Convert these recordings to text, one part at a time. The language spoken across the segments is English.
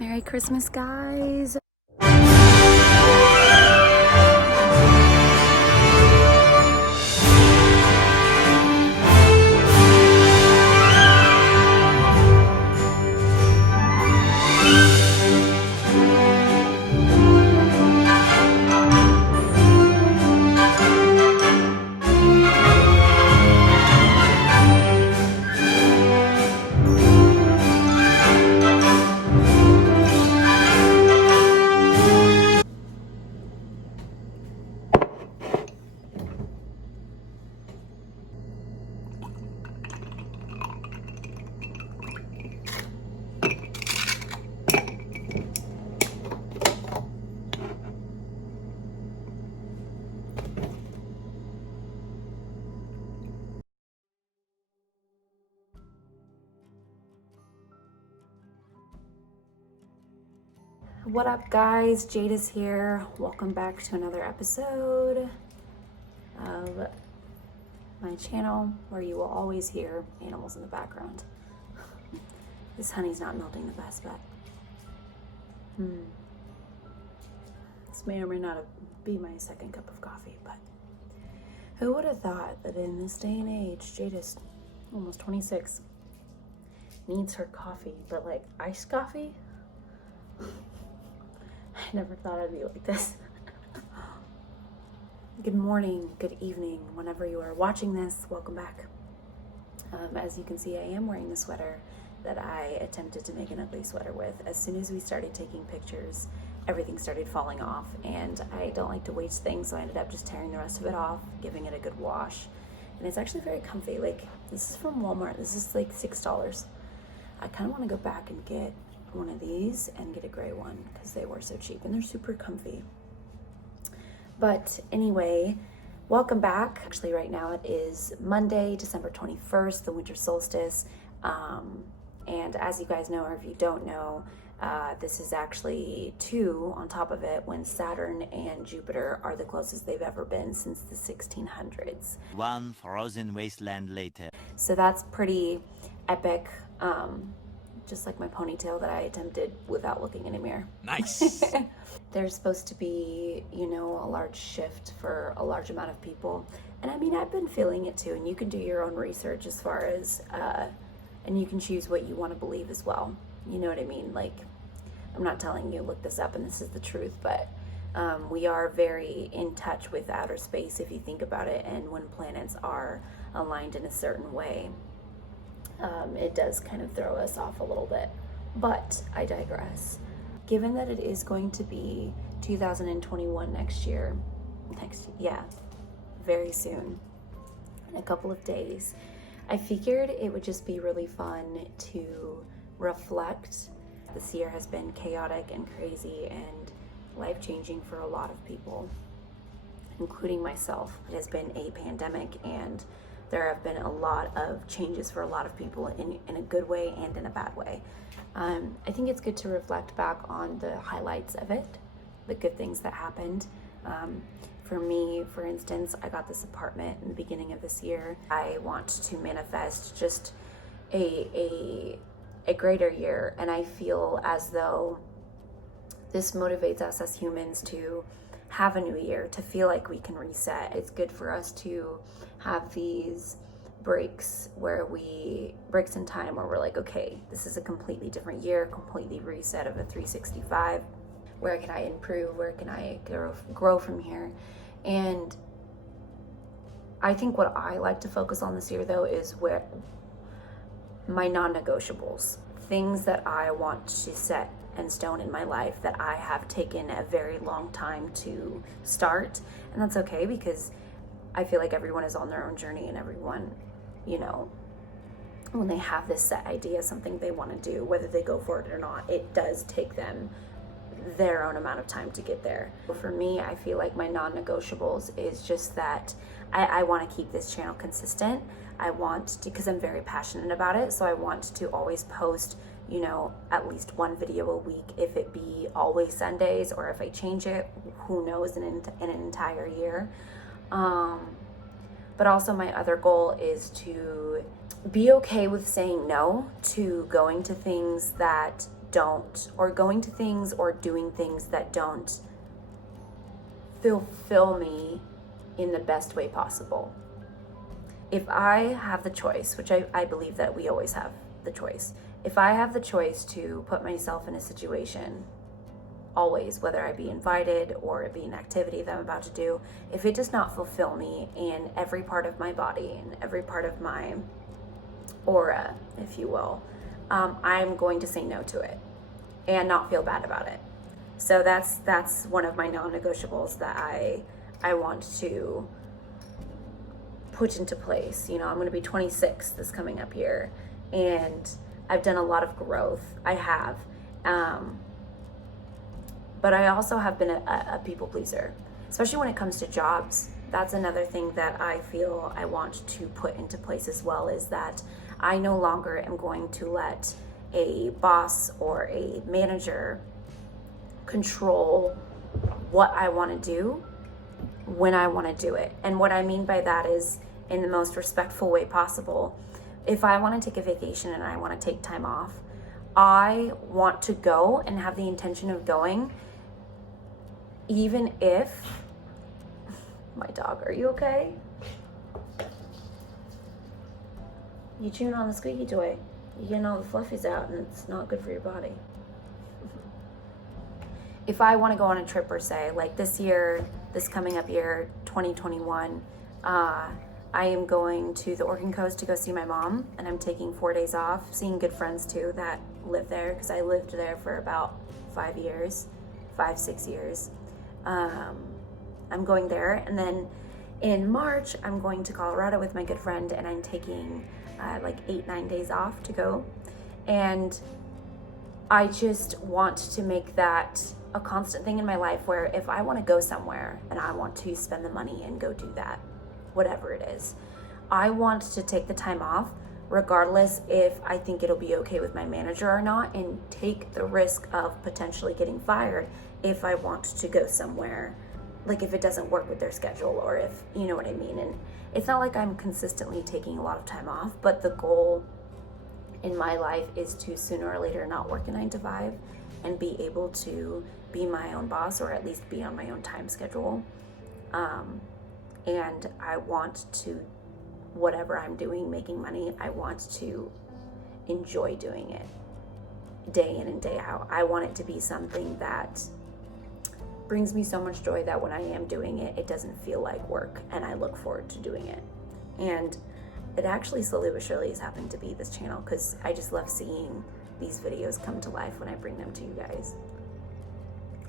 Merry Christmas, guys. What up, guys? Jadess here. Welcome back to another episode of my channel where you will always hear animals in the background. This honey's not melting the best, but this may or may not be my second cup of coffee, but who would have thought that in this day and age, Jadess, almost 26, needs her coffee, but like iced coffee? I never thought I'd be like this. Good morning, good evening, whenever you are watching this, welcome back. As you can see, I am wearing the sweater that I attempted to make an ugly sweater with. As soon as we started taking pictures, everything started falling off, and I don't like to waste things, so I ended up just tearing the rest of it off, giving it a good wash. And it's actually very comfy. Like, this is from Walmart. This is like $6. I kind of want to go back and get one of these and get a gray one because they were so cheap and they're super comfy. But anyway, welcome back. Actually, right now it is Monday, December 21st, the winter solstice. And as you guys know, or if you don't know, this is actually 2 on top of it when Saturn and Jupiter are the closest they've ever been since the 1600s. One frozen wasteland later. So that's pretty epic. Just like my ponytail that I attempted without looking in a mirror. Nice. There's supposed to be, a large shift for a large amount of people. And I mean, I've been feeling it too. And you can do your own research as far as, and you can choose what you want to believe as well. You know what I mean? Like, I'm not telling you, look this up and this is the truth, but we are very in touch with outer space if you think about it. And when planets are aligned in a certain way, it does kind of throw us off a little bit, but I digress. Given that it is going to be 2021 very soon, in a couple of days, I figured it would just be really fun to reflect. This year has been chaotic and crazy and life-changing for a lot of people, including myself. It has been a pandemic, and there have been a lot of changes for a lot of people in a good way and in a bad way. I think it's good to reflect back on the highlights of it, the good things that happened. For me, for instance, I got this apartment in the beginning of this year. I want to manifest just a greater year, and I feel as though this motivates us as humans to have a new year, to feel like we can reset. It's good for us to have these breaks in time where we're like, okay, this is a completely different year, completely reset of a 365. Where can I improve? Where can I grow from here? And I think what I like to focus on this year, though, is where my non-negotiables, things that I want to set in stone in my life that I have taken a very long time to start. And that's okay, because I feel like everyone is on their own journey, and everyone, when they have this set idea, something they want to do, whether they go for it or not, it does take them their own amount of time to get there. For me, I feel like my non-negotiables is just that I want to keep this channel consistent. I want to, because I'm very passionate about it, so I want to always post, at least one video a week, if it be always Sundays, or if I change it, who knows, in an entire year. But also my other goal is to be okay with saying no to going to things that don't, or going to things or doing things that don't fulfill me in the best way possible. If I have the choice, which I believe that we always have the choice, if I have the choice to put myself in a situation, always, whether I be invited or it be an activity that I'm about to do, if it does not fulfill me in every part of my body and every part of my aura, if you will, I'm going to say no to it and not feel bad about it. So that's one of my non-negotiables that I want to put into place. You know, I'm going to be 26 this coming up year, and I've done a lot of growth. I have. But I also have been a people pleaser, especially when it comes to jobs. That's another thing that I feel I want to put into place as well, is that I no longer am going to let a boss or a manager control what I want to do when I want to do it. And what I mean by that is in the most respectful way possible. If I want to take a vacation and I want to take time off, I want to go and have the intention of going, even if my dog, are you okay? You chewing on the squeaky toy. You're getting all the fluffies out, and it's not good for your body. If I want to go on a trip, per se, like this year, this coming up year, 2021, I am going to the Oregon coast to go see my mom, and I'm taking 4 days off, seeing good friends too that live there, because I lived there for about 5 6 years. I'm going there, and then in March I'm going to Colorado with my good friend, and I'm taking like 8-9 days off to go. And I just want to make that a constant thing in my life, where if I want to go somewhere and I want to spend the money and go do that, whatever it is, I want to take the time off, regardless if I think it'll be okay with my manager or not, and take the risk of potentially getting fired if I want to go somewhere, like if it doesn't work with their schedule, or if, you know what I mean. And it's not like I'm consistently taking a lot of time off, but the goal in my life is to sooner or later not work a 9 to 5 and be able to be my own boss, or at least be on my own time schedule. And I want to, whatever I'm doing, making money, I want to enjoy doing it day in and day out. I want it to be something that brings me so much joy that when I am doing it, it doesn't feel like work, and I look forward to doing it. And it actually slowly but surely has happened to be this channel, because I just love seeing these videos come to life when I bring them to you guys.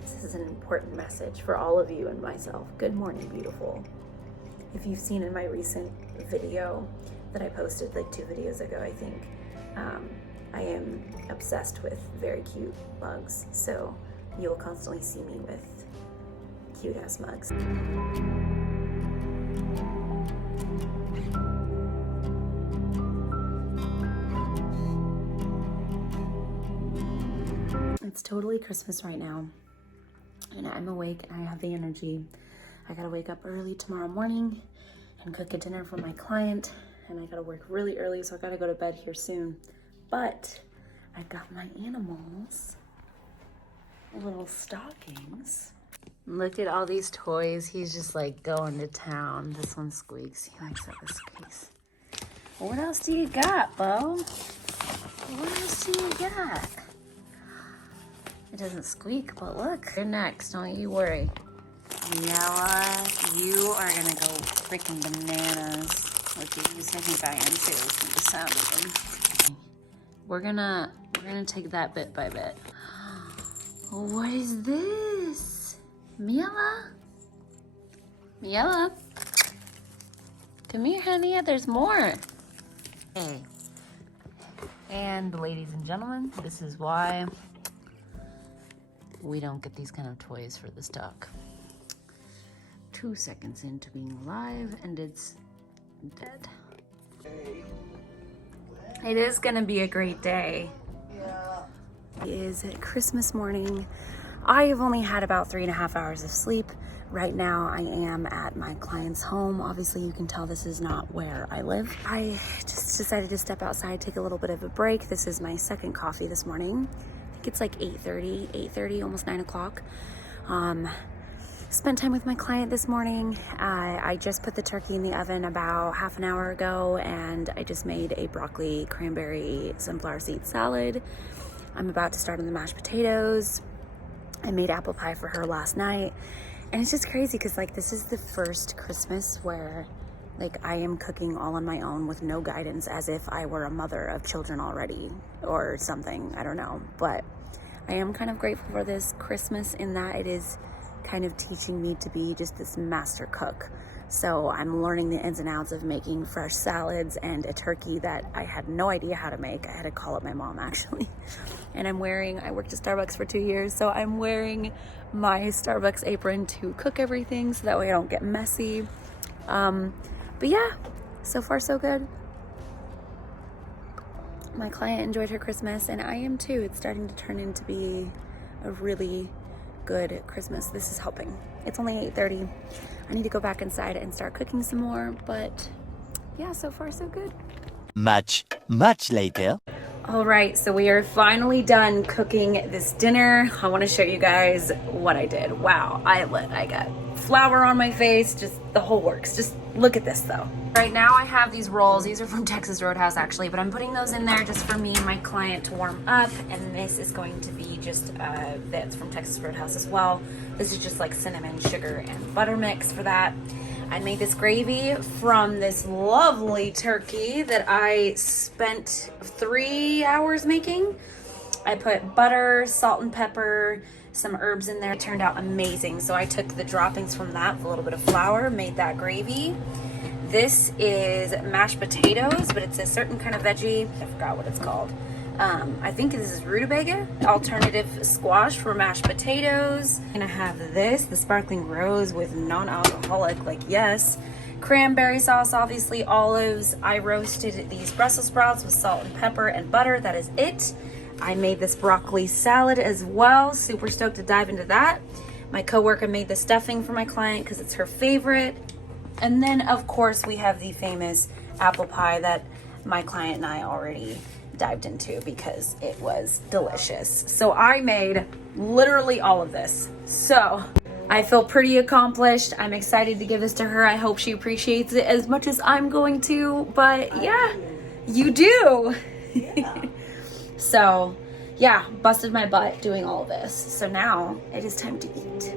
This is an important message for all of you and myself. Good morning, beautiful. If you've seen in my recent video that I posted like 2 videos ago, I think, I am obsessed with very cute mugs. So you will constantly see me with cute ass mugs. It's totally Christmas right now, and I'm awake and I have the energy. I gotta wake up early tomorrow morning and cook a dinner for my client, and I gotta work really early, so I gotta go to bed here soon. But I've got my animals little stockings. Look at all these toys. He's just like going to town. This one squeaks. He likes that it squeaks. What else do you got, Bo? What else do you got? It doesn't squeak, but look. You're next, don't you worry. Nella, you are gonna go freaking bananas with these. I think I am too, from the sound of them. We're gonna take that bit by bit. What is this? Miela? Miela? Come here, honey. There's more. Hey. And ladies and gentlemen, this is why we don't get these kind of toys for this duck. 2 seconds into being alive and it's dead. It is gonna be a great day. It is Christmas morning. I have only had about 3.5 hours of sleep. Right now I am at my client's home. Obviously you can tell this is not where I live. I just decided to step outside, take a little bit of a break. This is my second coffee this morning. I think think it's like 8:30, almost 9 o'clock. Spent time with my client this morning. I just put the turkey in the oven about half an hour ago, and I just made a broccoli, cranberry, sunflower seed salad. I'm about to start on the mashed potatoes. I made apple pie for her last night. And it's just crazy because like this is the first Christmas where like I am cooking all on my own with no guidance, as if I were a mother of children already or something. I don't know. But I am kind of grateful for this Christmas in that it is kind of teaching me to be just this master cook. So I'm learning the ins and outs of making fresh salads and a turkey that I had no idea how to make. I had to call up my mom actually. And I worked at Starbucks for 2 years, so I'm wearing my Starbucks apron to cook everything so that way I don't get messy. But yeah, so far so good. My client enjoyed her Christmas and I am too. It's starting to turn into be a really good Christmas. This is helping. It's only 8:30. I need to go back inside and start cooking some more, but yeah, so far so good. Much later. All right, so we are finally done cooking this dinner. I want to show you guys what I did. Wow, I got flour on my face, just the whole works. Just look at this though. Right now I have these rolls. These are from Texas Roadhouse actually, but I'm putting those in there just for me and my client to warm up. And this is going to be just that's from Texas Roadhouse as well. This is just like cinnamon, sugar, and butter mix for that. I made this gravy from this lovely turkey that I spent 3 hours making. I put butter, salt and pepper, some herbs in there. It turned out amazing. So I took the droppings from that with a little bit of flour, made that gravy. This is mashed potatoes, but it's a certain kind of veggie. I forgot what it's called. I think this is rutabaga, alternative squash for mashed potatoes. And I have this, the sparkling rose with non-alcoholic, like yes. Cranberry sauce, obviously, olives. I roasted these Brussels sprouts with salt and pepper and butter. That is it. I made this broccoli salad as well. Super stoked to dive into that. My coworker made the stuffing for my client because it's her favorite. And then, of course, we have the famous apple pie that my client and I already dived into because it was delicious. So I made literally all of this. So I feel pretty accomplished. I'm excited to give this to her. I hope she appreciates it as much as I'm going to. But yeah, you do. Yeah. So yeah, busted my butt doing all of this. So now it is time to eat.